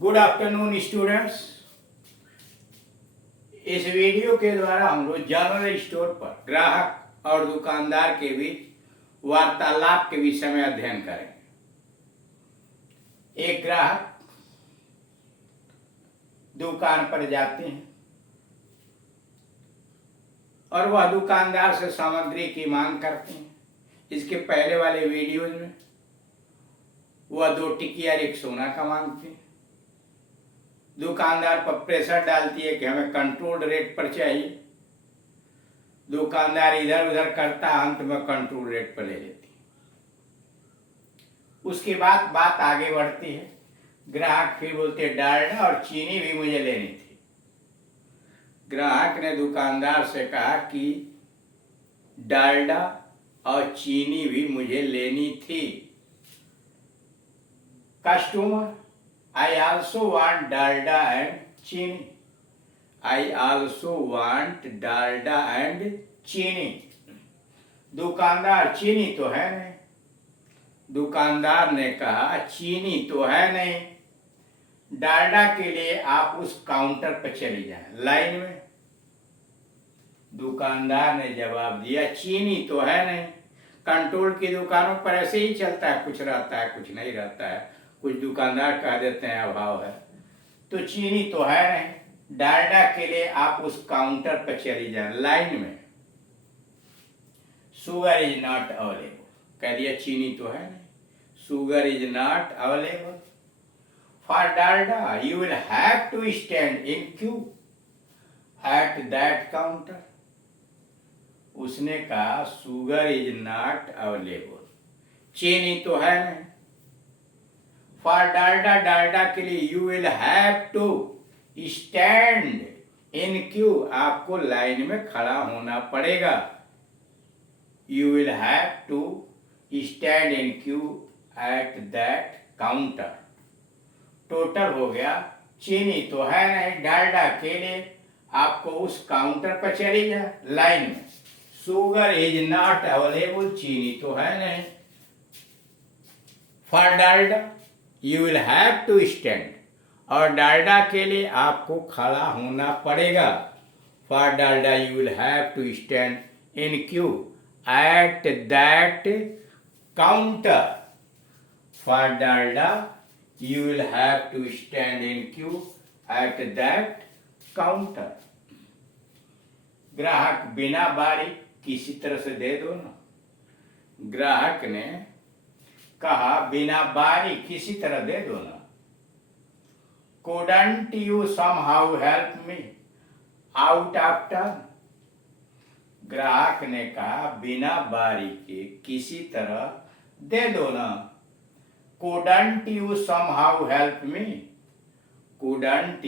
Good afternoon students. इस video के द्वारा हम लोग जनरल स्टोर पर ग्राहक और दुकानदार के बीच वार्तालाप के विषय में अध्ययन करेंगे। एक ग्राहक दुकान पर जाते हैं और वह दुकानदार से सामग्री की मांग करते हैं। इसके पहले वाले वीडियोज में वह 2 टिकिया और 1 सोना का मांगते हैं। दुकानदार पर प्रेशर डालती है कि हमें कंट्रोल्ड रेट पर चाहिए। दुकानदार इधर उधर करता, अंत में कंट्रोल रेट पर ले लेती है। उसके बाद बात आगे बढ़ती है। ग्राहक फिर बोलते डालडा और चीनी भी मुझे लेनी थी। ग्राहक ने दुकानदार से कहा कि डालडा और चीनी भी मुझे लेनी थी। Customer, I also want dalda and चीनी। I also want Dalda and चीनी। दुकानदार, चीनी तो है नहीं। दुकानदार ने कहा चीनी तो है नहीं। डालडा के लिए आप उस काउंटर पर चली जाएं, लाइन में। दुकानदार ने जवाब दिया चीनी तो है नहीं। कंट्रोल की दुकानों पर ऐसे ही चलता है, कुछ रहता है कुछ नहीं रहता है। कुछ दुकानदार कह देते हैं अभाव है, तो चीनी तो है नहीं। डालडा के लिए आप उस काउंटर पर चली जाएं, लाइन में। शुगर इज नॉट अवेलेबल, कह दिया चीनी तो है नहीं। Sugar is not available for Dalda, you will have to stand in queue at that counter. उसने कहा शुगर इज नॉट अवेलेबल, चीनी तो है नहीं। फॉर डालडा, डालडा के लिए you will have to stand in queue, आपको लाइन में खड़ा होना पड़ेगा। You will have to stand in queue at that counter. Total हो गया चीनी तो है नहीं, डालडा के लिए आपको उस काउंटर पर चली जाए, लाइन में। शुगर इज नॉट अवेलेबल, चीनी तो है नहीं। For Dalda you will have to stand, और डालडा के लिए आपको खड़ा होना पड़ेगा। For Dalda you will have to stand in queue at that counter. For Dalda you will have to stand in queue at that counter. ग्राहक, बिना बारी किसी तरह से दे दो ना। ग्राहक ने कहा बिना बारी किसी तरह दे दो ना। Couldn't you somehow help me out of turn? ग्राहक ने कहा बिना बारी के किसी तरह दे दो ना। Couldn't you somehow help me? Couldn't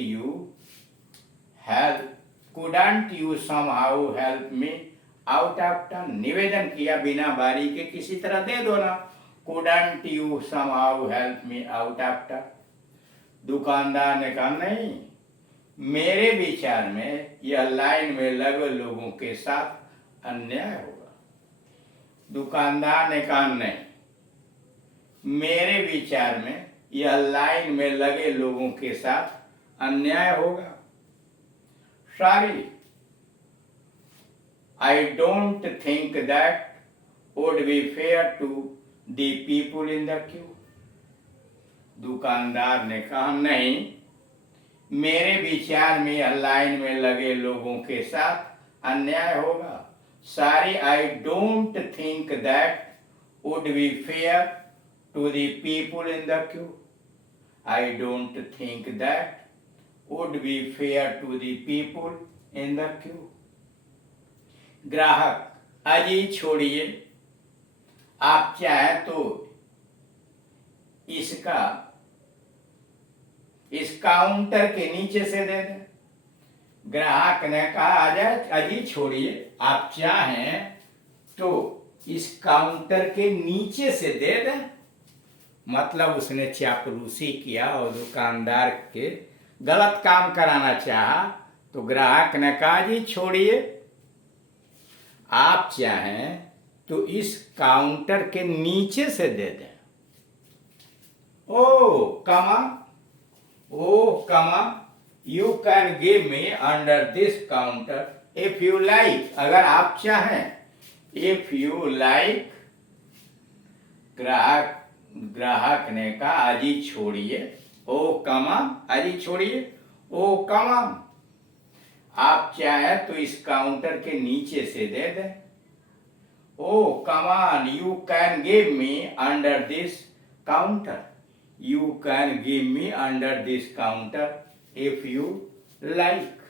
you somehow help me out of turn? निवेदन किया बिना बारी के किसी तरह दे दो ना। Couldn't you somehow help me out of turn? दुकानदार ने कहा नहीं, मेरे विचार में यह लाइन में लगे लोगों के साथ अन्याय होगा। दुकानदार ने कहा नहीं, मेरे विचार में यह लाइन में लगे लोगों के साथ अन्याय होगा। Sorry, I don't think that would be fair to the people in the queue. दुकानदार ने कहा नहीं, मेरे विचार में यह लाइन में लगे लोगों के साथ अन्याय होगा। Sorry, I don't think that would be fair to the people in the queue. I don't think that would be fair to the people in the queue. ग्राहक, अजी छोड़िए, आप चाहे तो इस काउंटर के नीचे से दे दें। ग्राहक ने कहा अजी छोड़िए, आप चाहें तो इस काउंटर के नीचे से दे दें। मतलब उसने चापलूसी किया और दुकानदार के गलत काम कराना चाहा। तो ग्राहक ने कहा जी छोड़िए, आप चाहें तो इस काउंटर के नीचे से दे दें। ओ कमा, Oh, comma, you can give me under this counter if you like. अगर आप चाहें, if you like, ग्राहक ने कहा अजी छोड़िए, ओ कमा, अजी छोड़िए, ओ कमा, आप चाहे तो इस काउंटर के नीचे से दे दें. Oh come on, you can give me under this counter. You can give me under this counter if you like.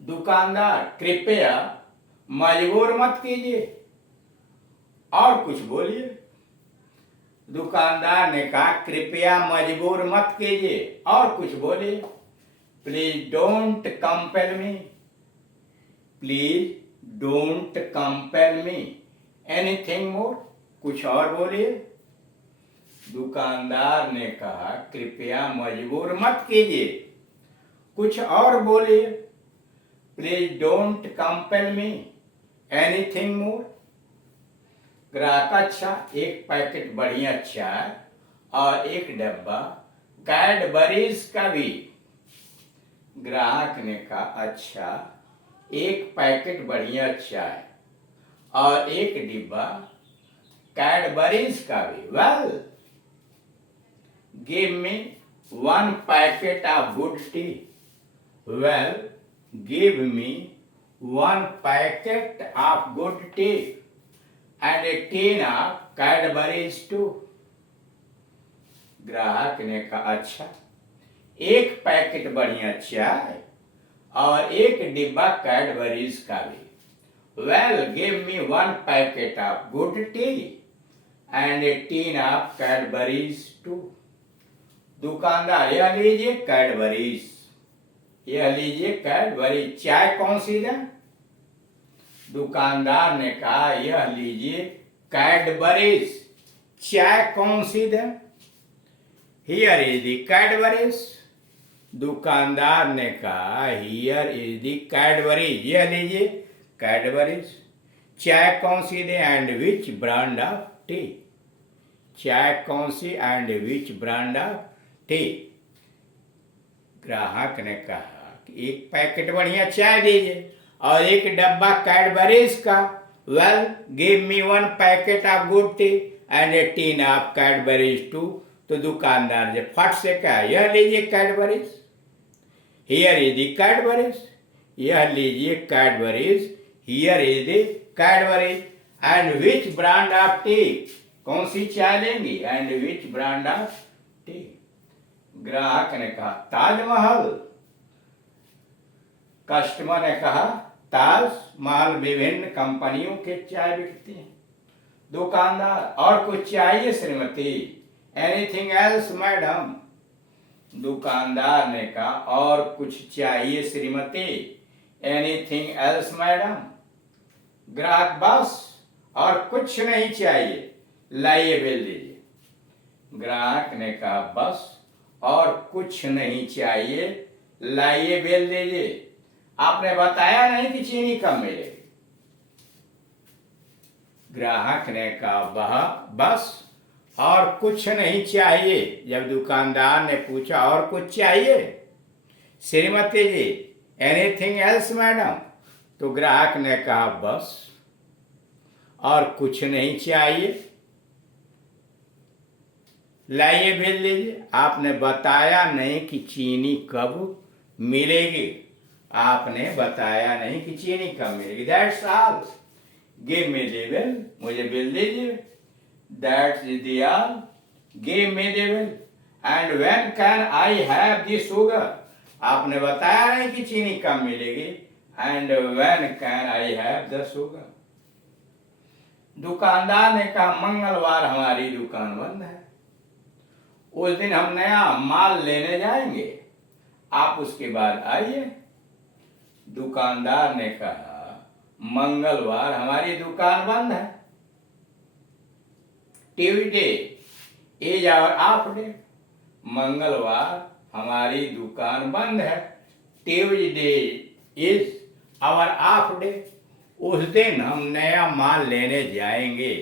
दुकानदार, कृपया मजबूर मत कीजिए. और कुछ बोलिए. दुकानदार ने कहा कृपया मजबूर मत कीजिए. और कुछ बोलिए. Please don't compel me. Please don't compel me. Anything more. कुछ और बोलिए. दुकानदार ने कहा कृपया मजबूर मत कीजिए. कुछ और बोलिए. Please don't compel me. Anything more. ग्राहक, अच्छा, एक पैकेट बढ़िया चाय और एक डब्बा कैडबरीज का भी. ग्राहक ने कहा अच्छा, एक पैकेट बढ़िया चाय और एक डिब्बा कैडबरीज का भी. Well, give me one packet of good tea. Well, give me one packet of good tea and a tin of Cadbury's too. ग्राहक ने कहा अच्छा, एक पैकेट बढ़िया चाय और एक डिब्बा कैडबरीज का भी. Well, give me one packet of good tea and a tin of Cadbury's too. दुकानदार, यह लीजिए कैडबरीज. यह लीजिए कैडबरीज. चाय कौन सी दें? दुकानदार ने कहा यह लीजिए कैडबरीज. चाय कौन सी दें? Here is the Cadbury's. दुकानदार ने कहा हियर इज द कैडबरीज. यह लीजिए कैडबरीज. चाय कौन सी दें and which brand of tea. चाय कौन सी and which brand of tea. ग्राहक ने कहा कि एक पैकेट बढ़िया चाय दीजिए और एक डब्बा कैडबरीज का. Well, give me one packet of good tea and a tin of Cadbury's too. तो दुकानदार ने फट से कहा यह लीजिए Cadbury's. Here is the Cadbury's. यह लीजिए Cadbury's. Here is the Cadbury's. And which brand of tea. कौन सी चाय लेंगी and which brand of tea. ग्राहक ने कहा ताजमहल. कस्टमर ने कहा ताजमहल विभिन्न कंपनियों के चाय बिकती हैं. दुकानदार, और कुछ चाहिए श्रीमती. Anything else madam. दुकानदार ने कहा और कुछ चाहिए श्रीमती. Anything else madam. ग्राहक, बस और कुछ नहीं चाहिए, लाइए बिल दीजिए. ग्राहक ने कहा बस और कुछ नहीं चाहिए, लाइए बिल दीजिए. आपने बताया नहीं कि चीनी कम मिलेगी. ग्राहक ने कहा वह बस और कुछ नहीं चाहिए. जब दुकानदार ने पूछा और कुछ चाहिए श्रीमती जी, एनीथिंग एल्स मैडम, तो ग्राहक ने कहा बस और कुछ नहीं चाहिए, लाइए बिल लीजिए. आपने बताया नहीं कि चीनी कब मिलेगी. आपने बताया नहीं कि चीनी कब मिलेगी. That's all. Give me the bill. मुझे बिल दीजिए. That's the all. Give me the bill. And when can I have the sugar. आपने बताया नहीं कि चीनी कब मिलेगी. And when can I have the sugar. दुकानदार ने कहा मंगलवार हमारी दुकान बंद है. उस दिन हम नया माल लेने जाएंगे, आप उसके बाद आइए. दुकानदार ने कहा मंगलवार हमारी दुकान बंद है. Tuesday is our off day. मंगलवार हमारी दुकान बंद है. Tuesday is our off day. उस दिन हम नया माल लेने जाएंगे.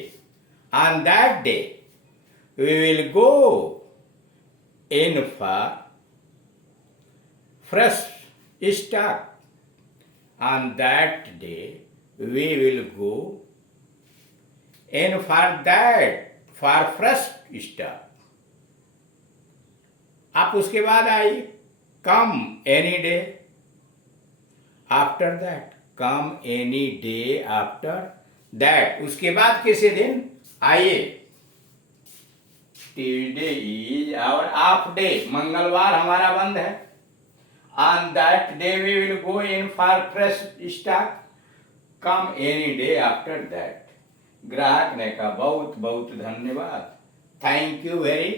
On that day we will go N for fresh start. On that day, we will go. N for that, for fresh start. आप उसके बाद आइए, come any day after that, come any day after that, उसके बाद किसी दिन आइए. Tuesday is our off day, मंगलवार हमारा बंद है. On that day we will go in for fresh stock, come any day after that. ग्राहक ने कहा बहुत बहुत धन्यवाद, थैंक यू वेरी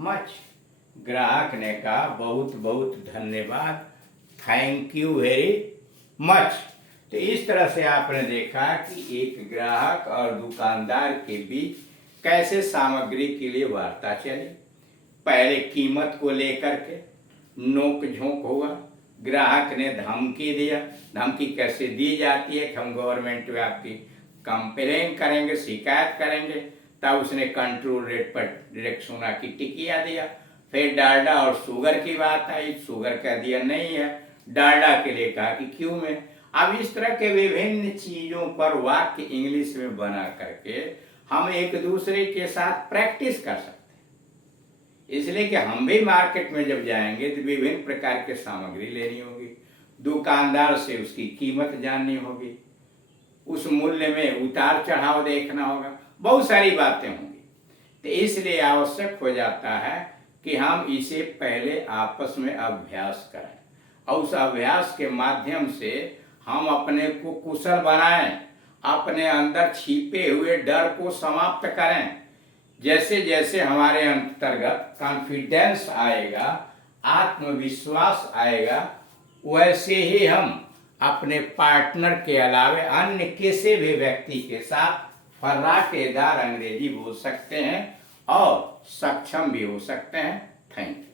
मच. ग्राहक ने कहा बहुत बहुत धन्यवाद, थैंक यू वेरी मच. तो इस तरह से आपने देखा कि एक ग्राहक और दुकानदार के बीच कैसे सामग्री के लिए वार्ता चली. पहले कीमत को लेकर के नोक झोंक हुआ, ग्राहक ने धमकी दिया. धमकी कैसे दी जाती है कि हम गवर्नमेंट में आपकी कंप्लेन करेंगे, शिकायत करेंगे. तब उसने कंट्रोल रेट पर डायरेक्ट सोना की टिकिया दिया. फिर डालडा और शुगर की बात आई, शुगर कह दिया नहीं है, डालडा के लिए कहा कि क्यों में. अब इस तरह के विभिन्न चीजों पर वाक्य इंग्लिश में बना करके हम एक दूसरे के साथ प्रैक्टिस कर सकते हैं. इसलिए कि हम भी मार्केट में जब जाएंगे तो विभिन्न प्रकार की सामग्री लेनी होगी, दुकानदार से उसकी कीमत जाननी होगी, उस मूल्य में उतार चढ़ाव देखना होगा, बहुत सारी बातें होंगी. तो इसलिए आवश्यक हो जाता है कि हम इसे पहले आपस में अभ्यास करें और उस अभ्यास के माध्यम से हम अपने को कुशल बनाएं, अपने अंदर छिपे हुए डर को समाप्त करें. जैसे जैसे हमारे अंतर्गत कॉन्फिडेंस आएगा, आत्मविश्वास आएगा, वैसे ही हम अपने पार्टनर के अलावे अन्य किसी भी व्यक्ति के साथ फर्राटेदार अंग्रेजी बोल सकते हैं और सक्षम भी हो सकते हैं. Thank you.